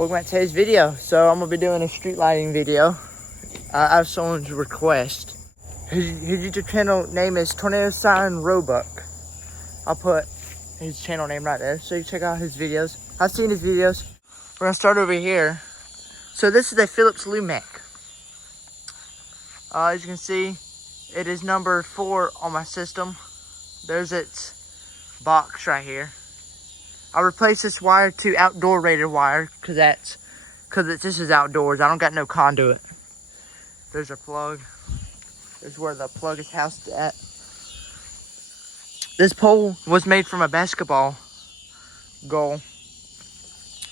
Welcome back to today's video. So I'm gonna be doing a street lighting video. I have someone's request. His YouTube channel name is Tornado Siren Roebuck. I'll put his channel name right there so you check out his videos. I've seen his videos. We're gonna start over here. So this is a Philips Lumec. As you can see, it is number 4 on my system. There's its box right here. I replaced this wire to outdoor rated wire because this is outdoors. I don't got no conduit. There's a plug. There's where the plug is housed at. This pole was made from a basketball goal,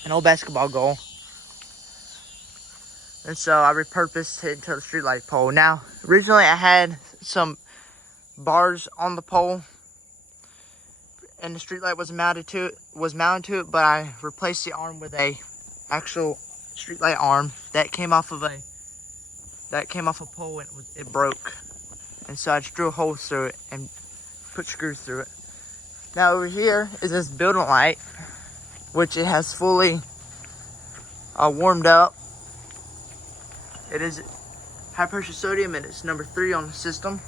an old basketball goal, and so I repurposed it into a streetlight pole. Now, originally I had some bars on the pole, and the streetlight was mounted to it, but I replaced the arm with a actual streetlight arm that came off a pole, and it broke, and so I just drew holes through it and put screws through it. Now over here is this building light, which it has fully warmed up. It is high pressure sodium, and it's number 3 on the system.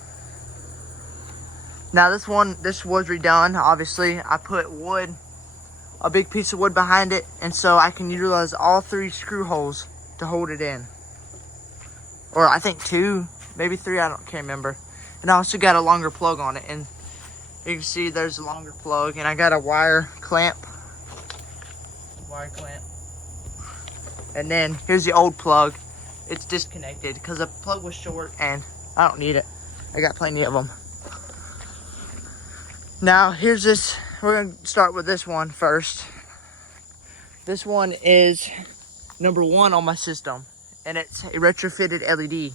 Now this was redone. Obviously, I put wood, a big piece of wood behind it, and so I can utilize all 3 screw holes to hold it in. Or I think 2, maybe 3, can't remember. And I also got a longer plug on it, and you can see there's a longer plug, and I got a wire clamp. And then here's the old plug. It's disconnected because the plug was short and I don't need it. I got plenty of them. Now, here's this. We're going to start with this one first. This one is number 1 on my system, and it's a retrofitted LED.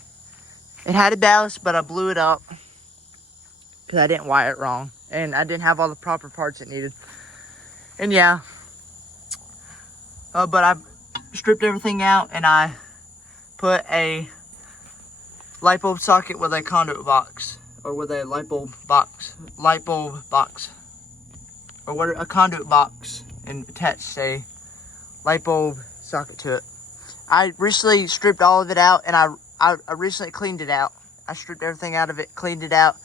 It had a ballast, but I blew it up because I didn't wire it wrong, and I didn't have all the proper parts it needed. And yeah, but I stripped everything out, and I put a light bulb socket with a conduit box. Or with a light bulb box, or a conduit box, and attached a light bulb socket to it. I recently stripped all of it out, and I recently cleaned it out. I stripped everything out of it, cleaned it out,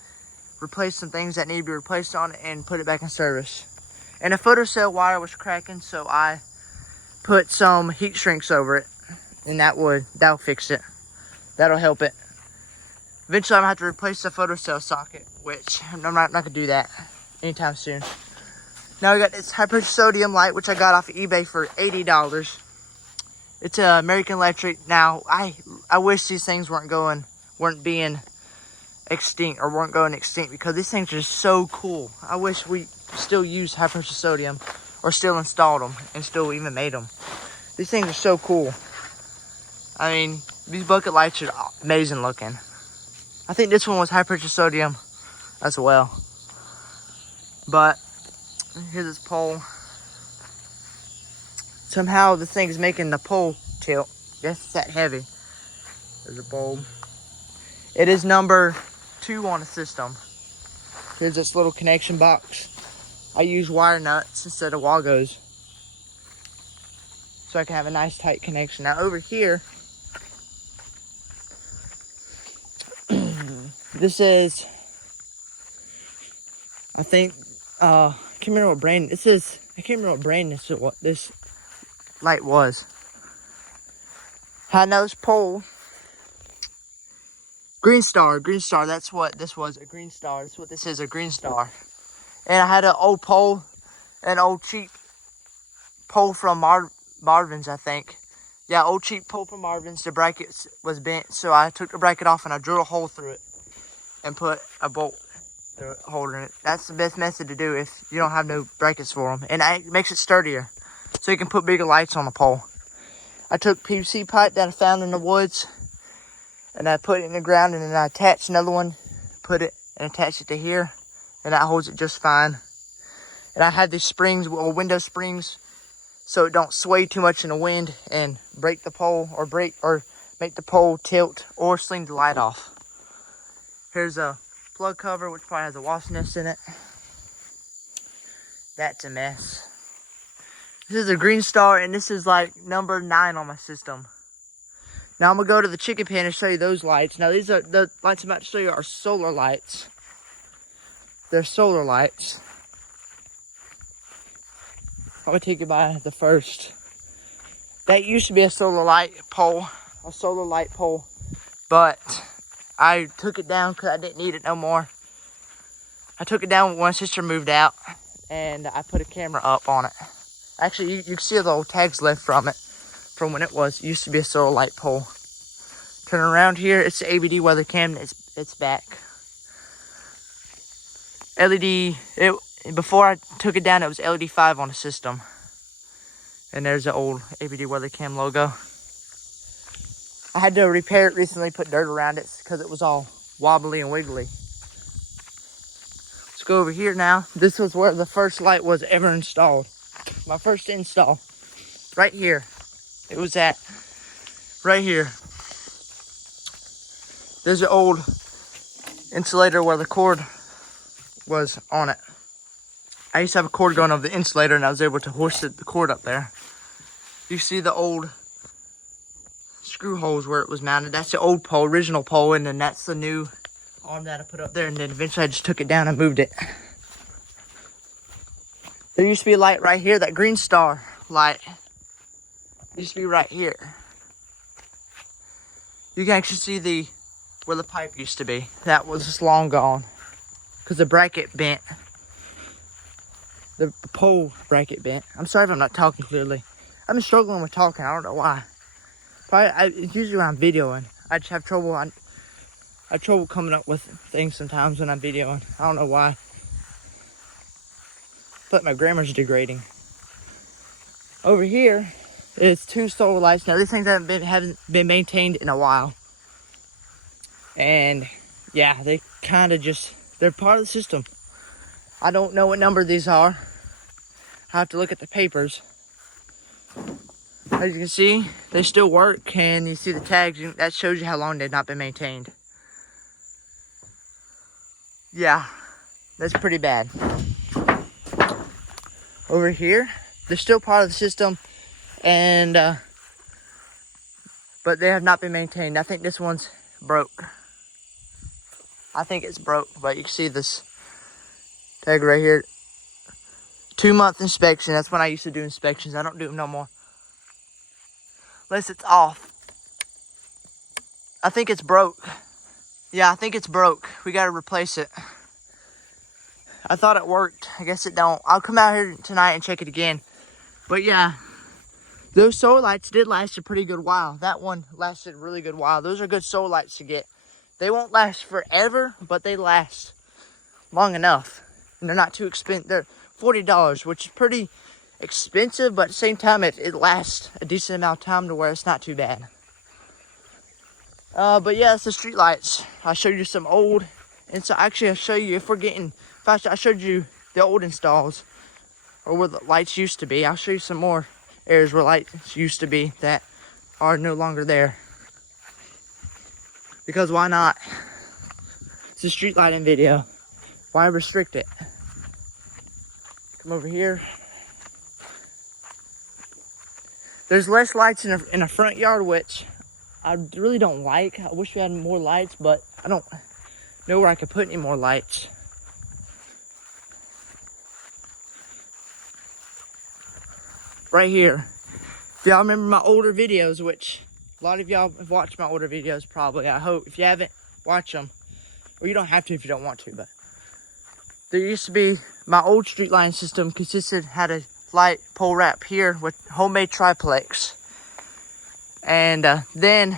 replaced some things that need to be replaced on it, and put it back in service. And the photocell wire was cracking, so I put some heat shrinks over it, and that'll fix it. That'll help it. Eventually, I'm going to have to replace the photocell socket, which I'm not going to do that anytime soon. Now, we got this high pressure sodium light, which I got off of eBay for $80. It's a American Electric. Now, I wish these things weren't going extinct, because these things are so cool. I wish we still used high pressure sodium, or still installed them, and still even made them. These things are so cool. I mean, these bucket lights are amazing looking. I think this one was high pressure sodium as well. But here's this pole. Somehow the thing is making the pole tilt. Guess it's that heavy. There's a bulb. It is number 2 on the system. Here's this little connection box. I use wire nuts instead of Wagos, so I can have a nice tight connection. Now over here, this is, I think, I can't remember what brand this is. I can't remember what brand this light was. High nose pole. Green Star, that's what this was, a Green Star. That's what this is, a Green Star. And I had an old pole, an old cheap pole from Marvin's, I think. Yeah, old cheap pole from Marvin's. The bracket was bent, so I took the bracket off and I drilled a hole through it and put a bolt through it, holding it. That's the best method to do if you don't have no brackets for them. And it makes it sturdier, so you can put bigger lights on the pole. I took PVC pipe that I found in the woods, and I put it in the ground, and then I attached another one, put it and attach it to here, and that holds it just fine. And I had these springs, or window springs, so it don't sway too much in the wind and break the pole, or make the pole tilt or sling the light off. Here's a plug cover, which probably has a wasp nest in it. That's a mess. This is a Green Star, and this is like number 9 on my system. Now I'm gonna go to the chicken pen and show you those lights. Now these are the lights I'm about to show you are solar lights. They're solar lights. I'm gonna take you by the first. That used to be a solar light pole, but I took it down because I didn't need it no more. I took it down when my sister moved out, and I put a camera up on it. Actually, you can see the old tags left from it, from when it used to be a solar light pole. Turn around here, it's the ABD weather cam, it's back. LED, before I took it down, it was LED 5 on the system. And there's the old ABD weather cam logo. I had to repair it recently, put dirt around it because it was all wobbly and wiggly. Let's go over here now. This was where the first light was ever installed. My first install, right here. It was at, right here. There's an old insulator where the cord was on it. I used to have a cord going over the insulator, and I was able to hoist the cord up there. You see the old screw holes where it was mounted. That's the old pole, original pole, and then that's the new arm that I put up there, and then eventually I just took it down and moved it. There used to be a light right here, that Green Star light. It used to be right here. You can actually see where the pipe used to be. That was just long gone because the bracket bent. The pole bracket bent. I'm sorry if I'm not talking clearly. I've been struggling with talking. I don't know why. Probably, it's usually when I'm videoing. I just have trouble. I have trouble coming up with things sometimes when I'm videoing. I don't know why. But my grammar's degrading. Over here is 2 solar lights. Now these things haven't been maintained in a while. And yeah, they kind of they're part of the system. I don't know what number these are. I have to look at the papers. As you can see, they still work, and you see the tags. That shows you how long they've not been maintained. Yeah, that's pretty bad. Over here, they're still part of the system, and but they have not been maintained. I think this one's broke. I think it's broke, but you can see this tag right here. 2-month inspection. That's when I used to do inspections. I don't do them no more. Unless it's off. I think it's broke. Yeah, I think it's broke. We gotta replace it. I thought it worked. I guess it don't. I'll come out here tonight and check it again. But yeah, those solar lights did last a pretty good while. That one lasted a really good while. Those are good solar lights to get. They won't last forever, but they last long enough. And they're not too expensive. They're $40, which is pretty expensive, but at the same time, it lasts a decent amount of time to where it's not too bad. But yeah, it's the street lights. I showed you some old, and so actually I'll show you I showed you the old installs, or where the lights used to be. I'll show you some more areas where lights used to be that are no longer there. Because why not? It's a street lighting video. Why restrict it? Come over here. There's less lights in a front yard, which I really don't like. I wish we had more lights, but I don't know where I could put any more lights. Right here. If y'all remember my older videos, which a lot of y'all have watched my older videos probably, I hope. If you haven't, watch them. Or you don't have to if you don't want to, but there used to be, my old street lighting system had a light pole wrap here with homemade triplex. And then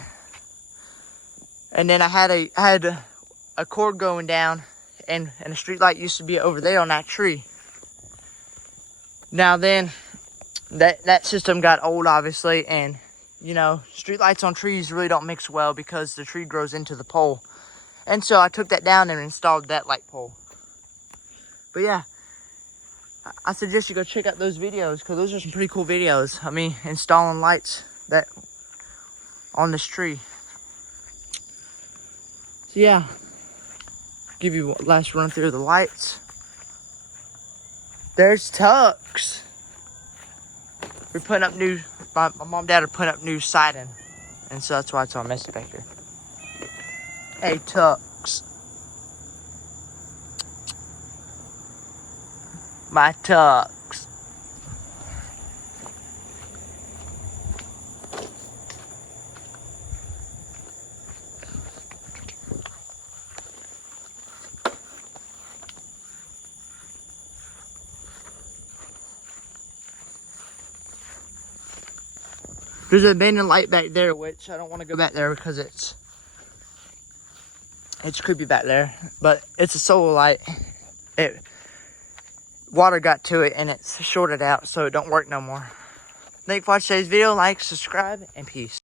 I had a cord going down, and a street light used to be over there on that tree. Now then, that system got old, obviously, and you know, street lights on trees really don't mix well because the tree grows into the pole. And so I took that down and installed that light pole. But yeah, I suggest you go check out those videos because those are some pretty cool videos. I mean, installing lights that on this tree. So yeah, give you a last run through the lights. There's Tux. we're putting up new, my mom and dad are putting up new siding. And so that's why it's all messy back here. Hey, Tux. My Tux. There's an abandoned light back there, which I don't want to go back there because it's creepy back there. But it's a solar light. Water got to it and it's shorted out, so it don't work no more. Thank you for watching today's video. Like, subscribe, and peace.